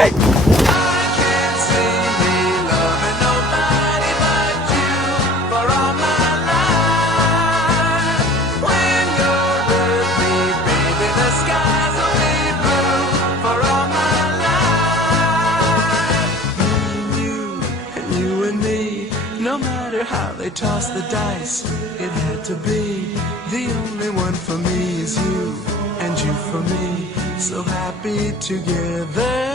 I can't see me loving nobody but you for all my life. When you're with me, baby, the skies will be blue for all my life. You and me, no matter how they toss the dice, it had to be. The only one for me is you, and you for me. So happy together.